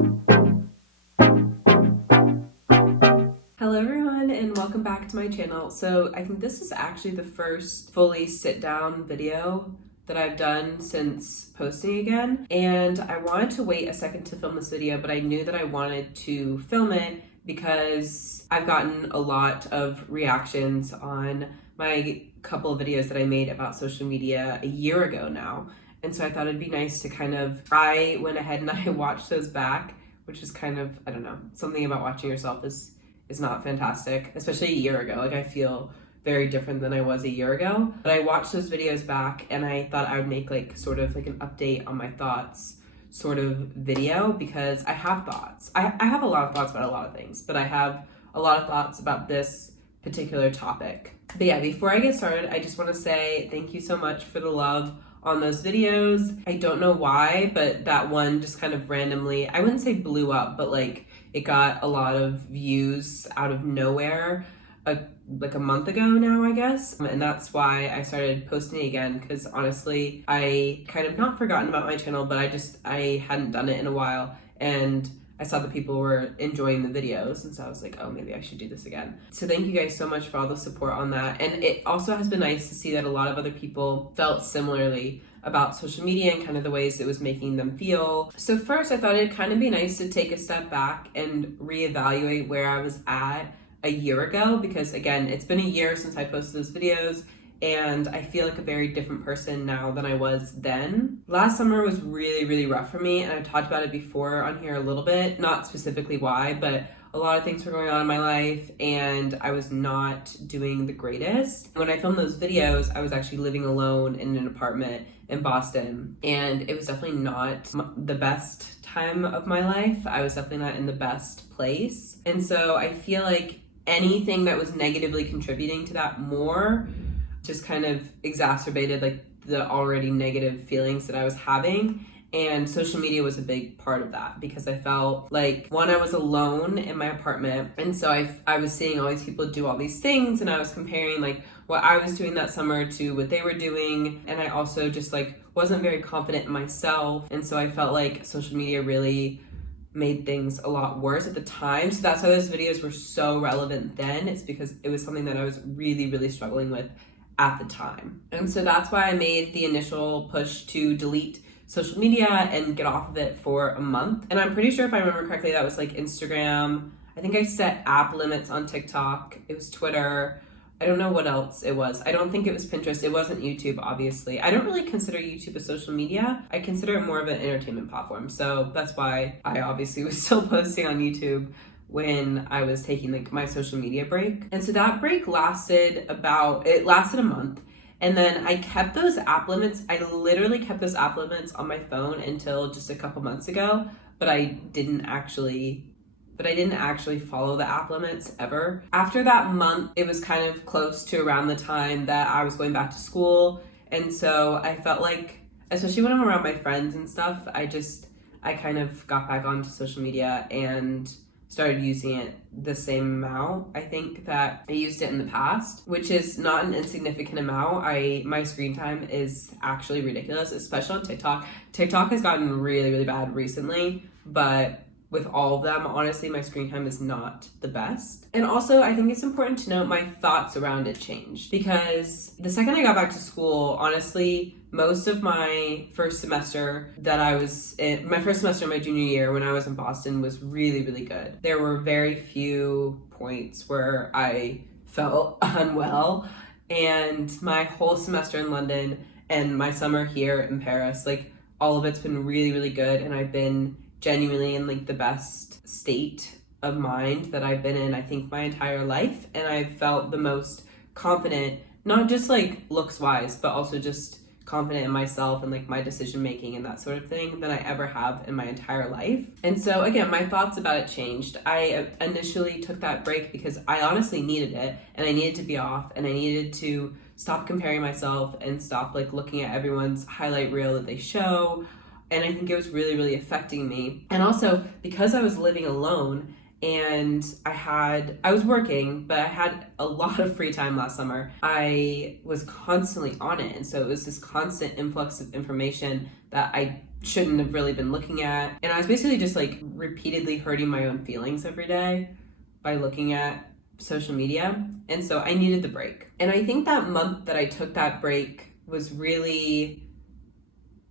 Hello everyone and welcome back to my channel. So I think this is actually the first fully sit down video that I've done since posting again, and I wanted to wait a second to film this video, but I knew that I wanted to film it because I've gotten a lot of reactions on my couple of videos that I made about social media a year ago now. And so I thought it'd be nice to I went ahead and I watched those back, which is kind of, I don't know, something about watching yourself is not fantastic, especially a year ago. Like, I feel very different than I was a year ago. But I watched those videos back and I thought I would make an update on my thoughts sort of video, because I have thoughts. I have a lot of thoughts about a lot of things, but I have a lot of thoughts about this particular topic. But yeah, before I get started, I just want to say thank you so much for the love on those videos. I don't know why, but that one just kind of randomly, I wouldn't say blew up, but it got a lot of views out of nowhere a month ago now, I guess. And that's why I started posting again, because honestly, I kind of not forgotten about my channel, but I hadn't done it in a while, and I saw that people were enjoying the videos, and so I was like, oh, maybe I should do this again. So thank you guys so much for all the support on that. And it also has been nice to see that a lot of other people felt similarly about social media and kind of the ways it was making them feel. So first, I thought it'd kind of be nice to take a step back and reevaluate where I was at a year ago, because again, it's been a year since I posted those videos, and I feel like a very different person now than I was then. Last summer was really, really rough for me, and I talked about it before on here a little bit, not specifically why, but a lot of things were going on in my life and I was not doing the greatest. When I filmed those videos, I was actually living alone in an apartment in Boston, and it was definitely not the best time of my life. I was definitely not in the best place. And so I feel like anything that was negatively contributing to that more just kind of exacerbated the already negative feelings that I was having. And social media was a big part of that, because I felt like, one, I was alone in my apartment, and so I was seeing all these people do all these things, and I was comparing what I was doing that summer to what they were doing, and I also just wasn't very confident in myself, and so I felt like social media really made things a lot worse at the time. So that's why those videos were so relevant then. It's because it was something that I was really, really struggling with at the time. And so that's why I made the initial push to delete social media and get off of it for a month. And I'm pretty sure, if I remember correctly, that was Instagram. I think I set app limits on TikTok. It was Twitter. I don't know what else it was. I don't think it was Pinterest. It wasn't YouTube, obviously. I don't really consider YouTube a social media. I consider it more of an entertainment platform. So that's why I obviously was still posting on YouTube when I was taking my social media break. And so that break lasted a month. And then I kept those app limits. I literally kept those app limits on my phone until just a couple months ago, but I didn't actually follow the app limits ever. After that month, it was kind of close to around the time that I was going back to school. And so I felt like, especially when I'm around my friends and stuff, I kind of got back onto social media and started using it the same amount, I think, that I used it in the past, which is not an insignificant amount. My screen time is actually ridiculous, especially on TikTok. TikTok has gotten really, really bad recently, but with all of them, honestly, my screen time is not the best. And also, I think it's important to note my thoughts around it changed, because the second I got back to school, honestly, most of my first semester in my junior year when I was in Boston was really, really good. There were very few points where I felt unwell, and my whole semester in London and my summer here in Paris, all of it's been really, really good, and I've been genuinely in the best state of mind that I've been in, I think, my entire life. And I felt the most confident, not just looks wise, but also just confident in myself and my decision making and that sort of thing than I ever have in my entire life. And so again, my thoughts about it changed. I initially took that break because I honestly needed it, and I needed to be off, and I needed to stop comparing myself and stop looking at everyone's highlight reel that they show. And I think it was really, really affecting me. And also, because I was living alone and I was working, but I had a lot of free time last summer, I was constantly on it. And so it was this constant influx of information that I shouldn't have really been looking at. And I was basically just like repeatedly hurting my own feelings every day by looking at social media. And so I needed the break. And I think that month that I took that break was really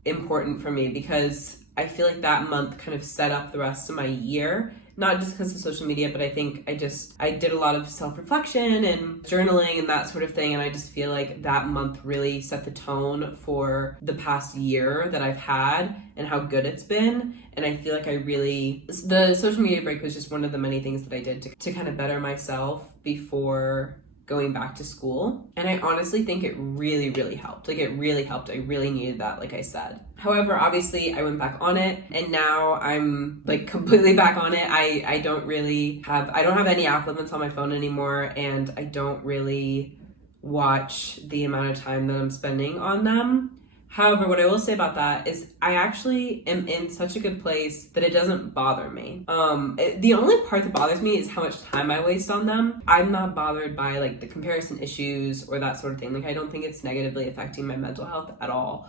important for me because I feel like that month kind of set up the rest of my year. Not just because of social media, but I think I did a lot of self-reflection and journaling and that sort of thing. And I just feel like that month really set the tone for the past year that I've had and how good it's been. And I feel like the social media break was just one of the many things that I did to kind of better myself before going back to school. And I honestly think it really, really helped. Like, it really helped. I really needed that, like I said. However, obviously I went back on it and now I'm like completely back on it. I don't have any app limits on my phone anymore, and I don't really watch the amount of time that I'm spending on them. However, what I will say about that is I actually am in such a good place that it doesn't bother me. The only part that bothers me is how much time I waste on them. I'm not bothered by like the comparison issues or that sort of thing. Like, I don't think it's negatively affecting my mental health at all.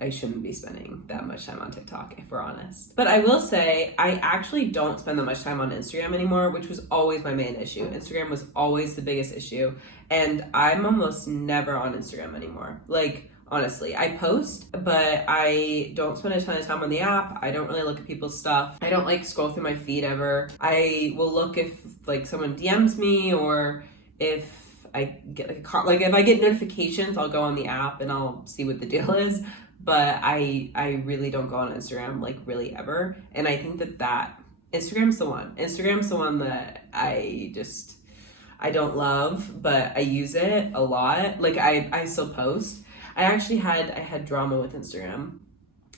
I shouldn't be spending that much time on TikTok, if we're honest. But I will say, I actually don't spend that much time on Instagram anymore, which was always my main issue. Instagram was always the biggest issue. And I'm almost never on Instagram anymore. Like, honestly, I post, but I don't spend a ton of time on the app. I don't really look at people's stuff. I don't like scroll through my feed ever. I will look if like someone DMs me, or if I get if I get notifications, I'll go on the app and I'll see what the deal is. But I really don't go on Instagram like really ever. And I think that Instagram's the one. Instagram's the one that I don't love, but I use it a lot. Like, I still post. I had drama with Instagram.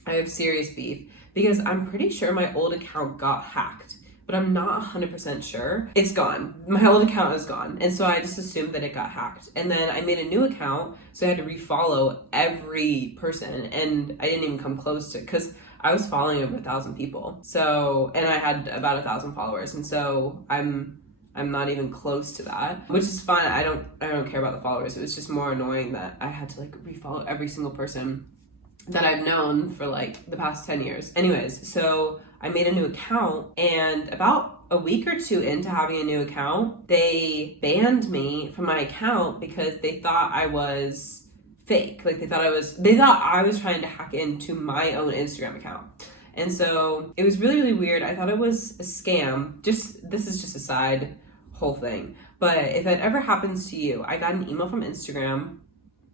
I have serious beef because I'm pretty sure my old account got hacked, but I'm not 100% sure. It's gone. My old account is gone. And so I just assumed that it got hacked. And then I made a new account, so I had to refollow every person, and I didn't even come close to it because I was following over 1,000 people. So, and I had about 1,000 followers. And so I'm not even close to that, which is fine. I don't care about the followers. It was just more annoying that I had to like refollow every single person that I've known for like the past 10 years. Anyways, so I made a new account, and about a week or two into having a new account, they banned me from my account because they thought I was fake. Like, they thought I was trying to hack into my own Instagram account. And so it was really, really weird. I thought it was a scam. This is just a side whole thing. But if that ever happens to you, I got an email from Instagram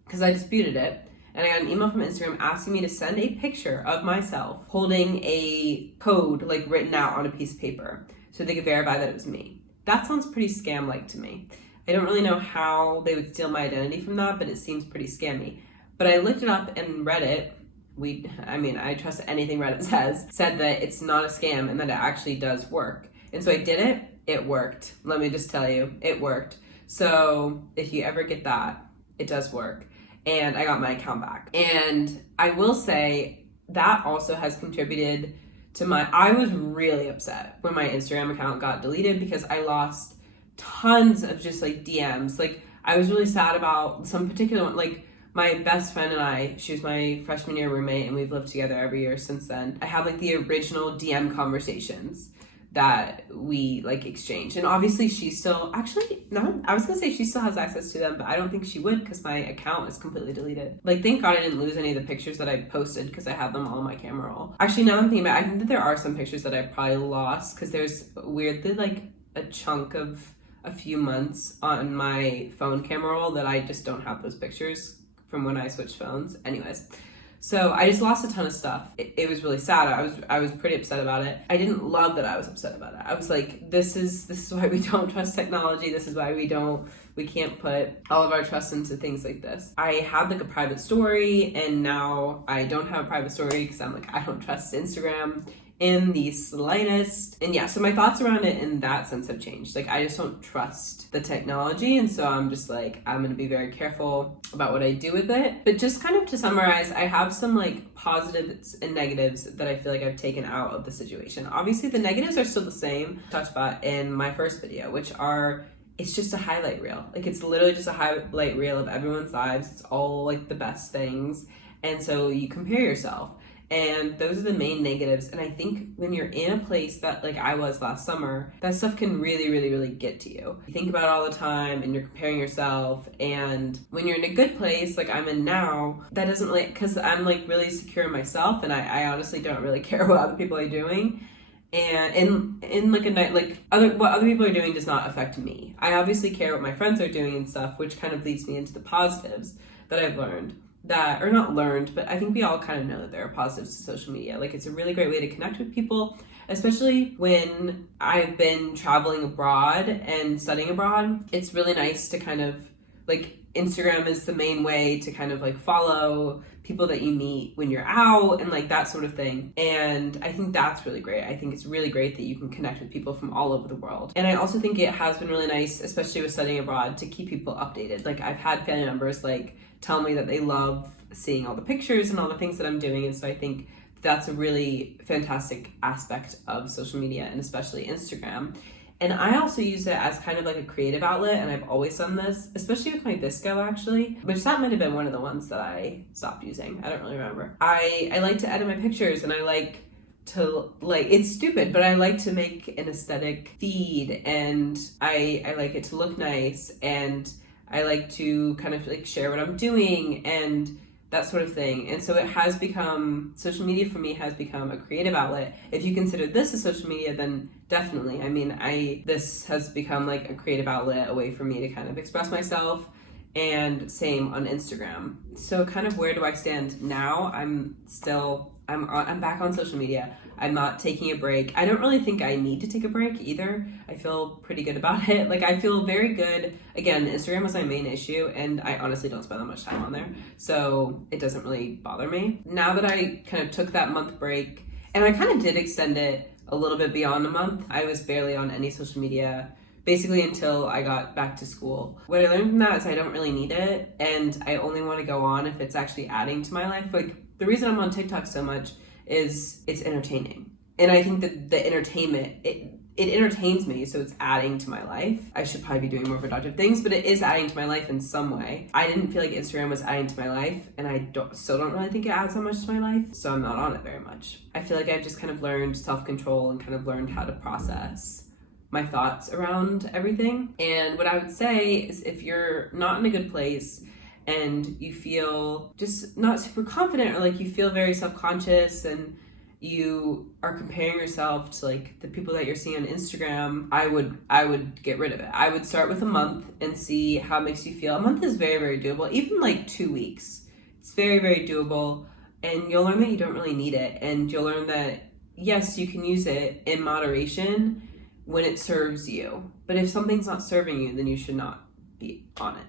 because I disputed it. And I got an email from Instagram asking me to send a picture of myself holding a code like written out on a piece of paper so they could verify that it was me. That sounds pretty scam-like to me. I don't really know how they would steal my identity from that, but it seems pretty scammy. But I looked it up, and Reddit, I trust anything Reddit said that it's not a scam and that it actually does work. And so I did it. It worked. Let me just tell you, it worked. So if you ever get that, it does work. And I got my account back. And I will say that also has contributed to I was really upset when my Instagram account got deleted because I lost tons of just like DMs. Like, I was really sad about some particular one. Like, my best friend and I, she was my freshman year roommate, and we've lived together every year since then. I have like the original DM conversations that we like exchanged. And obviously she still, I was gonna say she still has access to them, but I don't think she would because my account is completely deleted. Like, thank God I didn't lose any of the pictures that I posted because I have them all on my camera roll. Actually, now I'm thinking about it, I think that there are some pictures that I probably lost because there's weirdly like a chunk of a few months on my phone camera roll that I just don't have those pictures from when I switched phones. Anyways, so I just lost a ton of stuff. It was really sad. I was pretty upset about it. I didn't love that I was upset about it. I was like, this is why we don't trust technology. This is why we can't put all of our trust into things like this. I had like a private story, and now I don't have a private story because I'm like, I don't trust Instagram in the slightest. And yeah, so my thoughts around it in that sense have changed. Like, I just don't trust the technology, and so I'm just like, I'm gonna be very careful about what I do with it. But just kind of to summarize, I have some like positives and negatives that I feel like I've taken out of the situation. Obviously the negatives are still the same, I talked about in my first video, which are, it's just a highlight reel. Like, it's literally just a highlight reel of everyone's lives. It's all like the best things, and so you compare yourself. And those are the main negatives. And I think when you're in a place that, like I was last summer, that stuff can really, really, really get to you. You think about it all the time and you're comparing yourself. And when you're in a good place, like I'm in now, that doesn't like, because I'm like really secure in myself and I honestly don't really care what other people are doing. And in like a night, like what other people are doing does not affect me. I obviously care what my friends are doing and stuff, which kind of leads me into the positives that I've learned. That, or not learned, but I think we all kind of know that there are positives to social media. Like it's a really great way to connect with people, especially when I've been traveling abroad and studying abroad. It's really nice to kind of like, Instagram is the main way to kind of like follow people that you meet when you're out and like that sort of thing. And I think that's really great. I think it's really great that you can connect with people from all over the world. And I also think it has been really nice, especially with studying abroad, to keep people updated. Like I've had family members like tell me that they love seeing all the pictures and all the things that I'm doing. And so I think that's a really fantastic aspect of social media and especially Instagram. And I also use it as kind of like a creative outlet, and I've always done this, especially with my VSCO actually, which that might have been one of the ones that I stopped using. I don't really remember. I like to edit my pictures, and I like to, like, it's stupid, but I like to make an aesthetic feed, and I like it to look nice, and I like to kind of like share what I'm doing and that sort of thing. And so it has become, social media for me has become a creative outlet. If you consider this a social media, then definitely. I mean, this has become like a creative outlet, a way for me to kind of express myself, and same on Instagram. So kind of where do I stand now? I'm back on social media. I'm not taking a break. I don't really think I need to take a break either. I feel pretty good about it. Like I feel very good. Again, Instagram was my main issue and I honestly don't spend that much time on there. So it doesn't really bother me. Now that I kind of took that month break, and I kind of did extend it a little bit beyond a month, I was barely on any social media basically until I got back to school. What I learned from that is I don't really need it, and I only want to go on if it's actually adding to my life. Like the reason I'm on TikTok so much is it's entertaining. And I think that the entertainment, it entertains me, so it's adding to my life. I should probably be doing more productive things, but it is adding to my life in some way. I didn't feel like Instagram was adding to my life, and I still don't really think it adds that much to my life, so I'm not on it very much. I feel like I've just kind of learned self-control and kind of learned how to process my thoughts around everything. And what I would say is if you're not in a good place and you feel just not super confident, or like you feel very self-conscious and you are comparing yourself to like the people that you're seeing on Instagram, I would get rid of it. I would start with a month and see how it makes you feel. A month is very, very doable. Even like 2 weeks, it's very, very doable. And you'll learn that you don't really need it. And you'll learn that, yes, you can use it in moderation when it serves you. But if something's not serving you, then you should not be on it.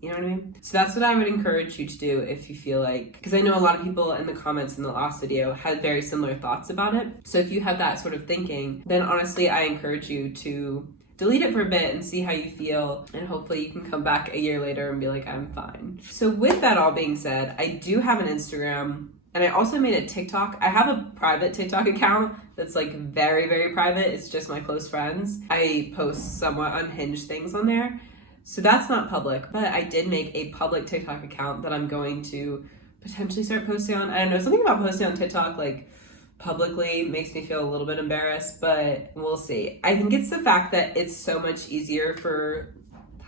You know what I mean? So that's what I would encourage you to do if you feel like, because I know a lot of people in the comments in the last video had very similar thoughts about it. So if you have that sort of thinking, then honestly, I encourage you to delete it for a bit and see how you feel. And hopefully you can come back a year later and be like, I'm fine. So with that all being said, I do have an Instagram, and I also made a TikTok. I have a private TikTok account that's like very, very private. It's just my close friends. I post somewhat unhinged things on there. So that's not public, but I did make a public TikTok account that I'm going to potentially start posting on. I don't know, something about posting on TikTok like publicly makes me feel a little bit embarrassed, but we'll see. I think it's the fact that it's so much easier for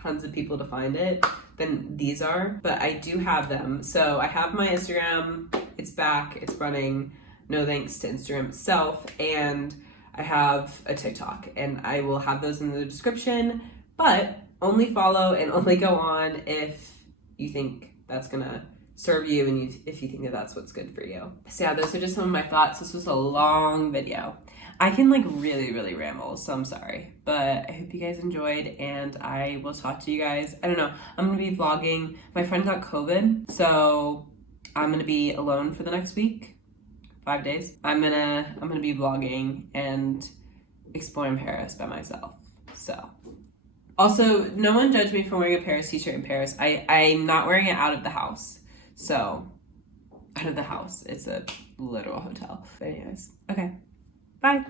tons of people to find it than these are, but I do have them. So I have my Instagram, it's back, it's running, no thanks to Instagram itself, and I have a TikTok, and I will have those in the description, but only follow and only go on if you think that's gonna serve you and if you think that that's what's good for you. So yeah, those are just some of my thoughts. This was a long video. I can like really, really ramble, so I'm sorry. But I hope you guys enjoyed, and I will talk to you guys. I don't know, I'm gonna be vlogging. My friend got COVID, so I'm gonna be alone for the next week, 5 days. I'm gonna be vlogging and exploring Paris by myself, so. Also, no one judge me for wearing a Paris t-shirt in Paris. I'm not wearing it out of the house. So, out of the house. It's a literal hotel. But anyways, okay. Bye.